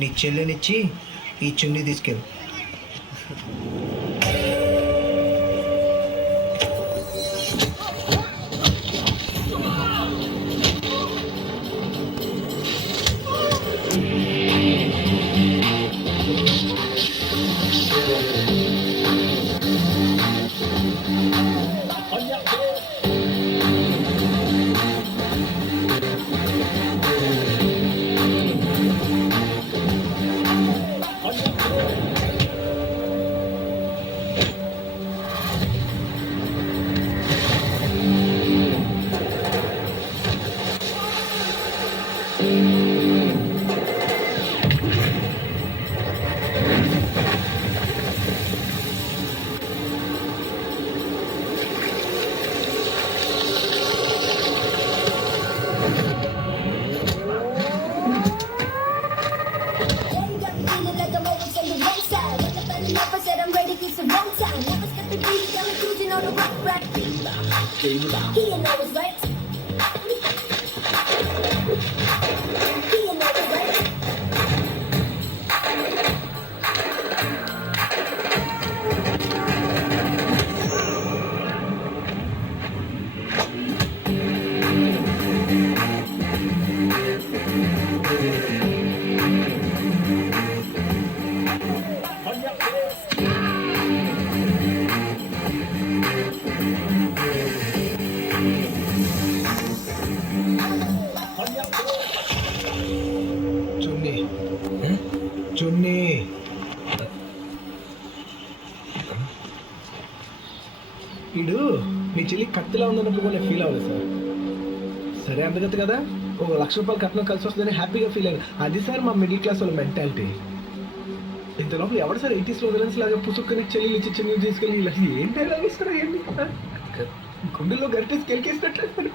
నీ చెల్లెనిచ్చి ఈ చున్నీ తీసుకెళ్ళు. చున్నీ ఇడు మీ చెల్లి కత్తిలా ఉందన్నప్పుడు కూడా ఫీల్ అవ్వలేదు సార్. సరే అందగతి కదా, ఒక ₹1,00,000 కట్నం కలిసి వస్తుందని హ్యాపీగా ఫీల్ అయ్యాను. అది సార్ మా మిడిల్ క్లాస్ వాళ్ళ మెంటాలిటీ. ఇంత లోపల ఎవరు సార్ 80s విలన్స్ లాగా పుసుక్కని చెల్లి ఇచ్చి చిన్న తీసుకెళ్ళి ఇలా ఏంటి ఎలా ఇస్తారా ఏంటి గుండెల్లో గరిటేసి కెలికేసినట్లు.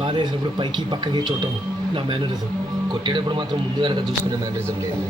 బాధ వేసినప్పుడు పైకి పక్కకి చూడటం నా మేనరిజం. కొట్టేటప్పుడు మాత్రం ముందు వెనక చూసుకునే మేనరిజం లేదు.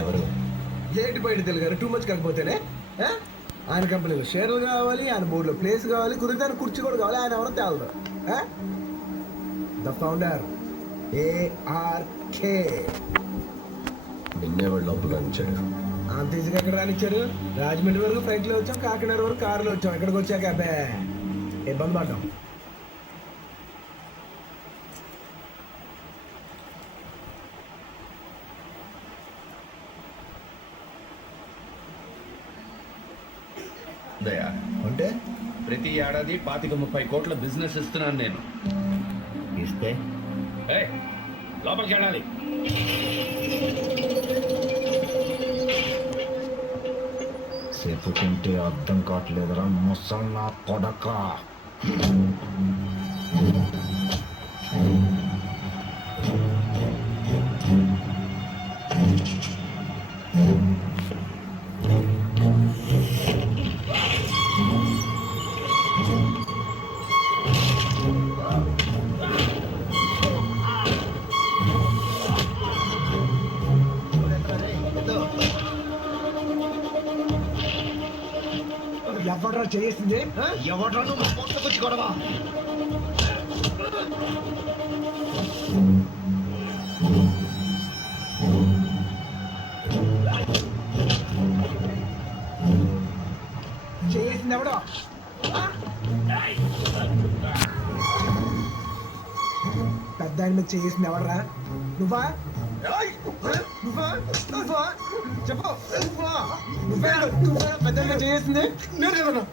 ఎవరు ఏంటి బయట తెలుగారు టూ మచ్ కాకపోతేనే ఆయన కంపెనీలో షేర్లు కావాలి, ఆయన బోర్డులో ప్లేస్ కావాలి, కుదిరితే ఆయన కుర్చీ కూడా కావాలి. ఆయన ఎవరో తేలదు. The founder ARK. నిన్నేవాడు లోపల రానిచ్చాడు. అంత ఈజీగా ఎక్కడ రానిచ్చారు? రాజమండ్రి వరకు ఫ్లైట్లో వచ్చాం, కాకినాడ వరకు కారులో వచ్చాం. ఎక్కడికి వచ్చాక అబ్బే ఇబ్బంది పడ్డాం. దయా అంటే ప్రతి ఏడాది 25-30 కోట్ల బిజినెస్ ఇస్తున్నాను నేను. ఇస్తే లోపలికి వెళ్ళాలి. చెప్పుకుంటే అర్థం కావట్లేదురా ముసల్లా కొడక. ఎవడ్రా చేసింది ఎవడ్రా నువ్వు మా పొట్టకు వచ్చి గొడవ చేసింది ఎవడో పెద్ద ఆయన మీద చేసింది ఎవడరా నువ్వా నువ్వా నువ్వా చెప్పు నువ్వే నువ్వే పెద్ద ఆయన చేసింది నేనేమన్నా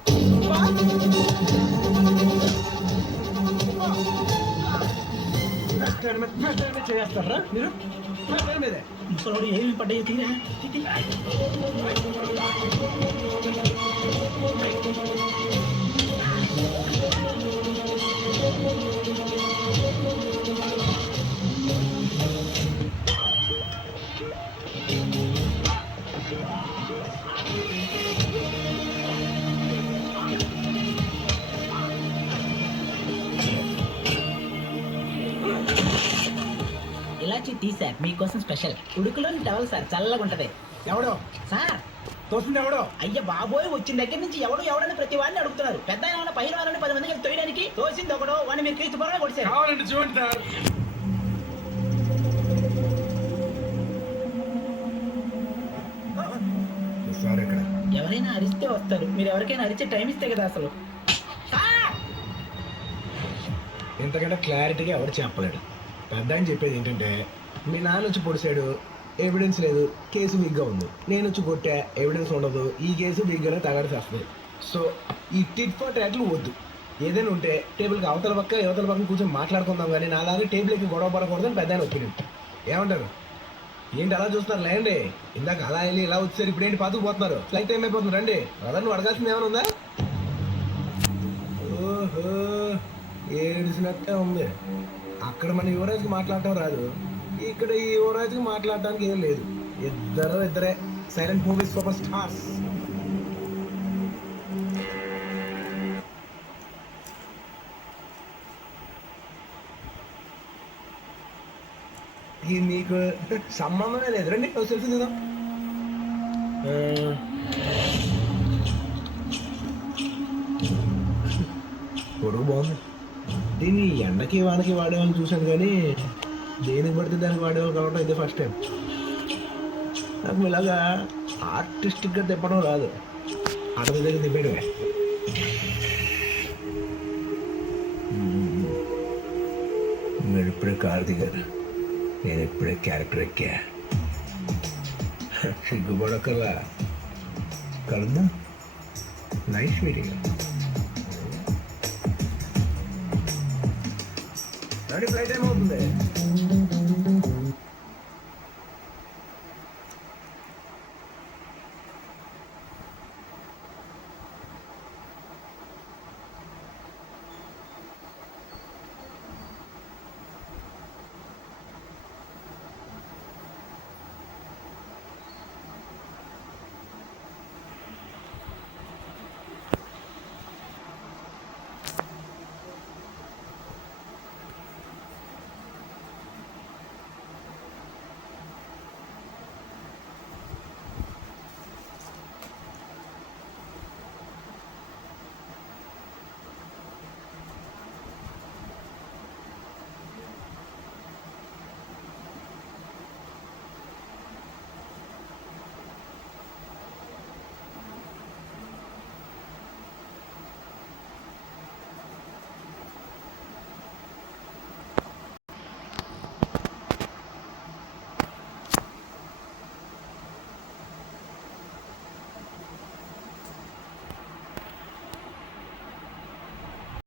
చేస్తారా మీరు మీదే ముసలోడు ఏమి పడ్డాయో తీరా ఇలాచి టీ సార్ మీకోసం స్పెషల్ ఉడుకులోని టవల్ సార్ చల్లగా ఉంటది ఎవడో సార్ తోస్తుంది ఎవడో అయ్య బాబోయ్ వచ్చిన దగ్గర నుంచి ఎవడని ప్రతి వాడిని అడుగుతున్నారు పెద్ద ఆయన పైన వాళ్ళని 10 మందికి తోయడానికి తోసింది ఒకడో వాడిని మీరు క్రీస్తు పొరగా కొడిచారు కావాలండి చూడండి సార్ సార్ ఇక్కడ ఎవరైనా అరిస్తే వస్తారు మీరు ఎవరికైనా అరిచే టైం ఇస్తే కదా అసలు సార్ ఇంతకంటే క్లారిటీగా ఎవరు చెప్పలేడు పెద్ద ఆయన చెప్పేది ఏంటంటే మీ నాన్న వచ్చి పొడిచాడు ఎవిడెన్స్ లేదు కేసు వీక్గా ఉంది నేను వచ్చి కొట్టా ఎవిడెన్స్ ఉండదు ఈ కేసు వీక్గానే తగాడి వస్తుంది సో ఈ టిట్ ఫర్ ట్యాట్లు వద్దు ఏదైనా ఉంటే టేబుల్కి అవతల పక్క యువతల పక్కన కూర్చొని మాట్లాడుకుందాం కానీ నా లాగా టేబుల్కి గొడవ పడకూడదని పెద్ద ఆయన ఒపీనియన్ ఏమంటారు ఏంటి అలా చూస్తున్నారు లేండి ఇందాక అలా వెళ్ళి ఇలా వచ్చారు ఇప్పుడు ఏంటి పాతుకు పోతున్నారు ఫ్లైట్ టైం అయిపోతుంది రండి అలా నువ్వు అడగాల్సింది ఏమైనా ఉందా ఓహో ఏడిసినట్టే ఉంది అక్కడ మన యువరాజ్కి మాట్లాడటం రాదు ఇక్కడ ఈ యువరాజ్కి మాట్లాడటానికి ఏం లేదు ఇద్దరే సైలెంట్ మూవీ సూపర్ స్టార్స్ ఇది మీకు సంబంధమే లేదు రండి సెల్ఫీ చూద్దాం పొడుగు బాగుంది దీన్ని ఎండకి వానకి వాడేవాళ్ళని చూశాను కానీ దేనికి పడితే దానికి వాడేవాళ్ళు కావడం ఇదే ఫస్ట్ టైం నాకు ఇలాగా ఆర్టిస్టిక్గా తిప్పడం రాదు ఆట దగ్గర తిప్పేయడమే మీరు ఇప్పుడే కారు దిగారు నేను ఇప్పుడే క్యారెక్టర్ ఎక్కా సిగ్గుపడకల్లా కలుద్దాం నైస్ మీటింగ్ ఫ్లైట్ టైం అవుతుంది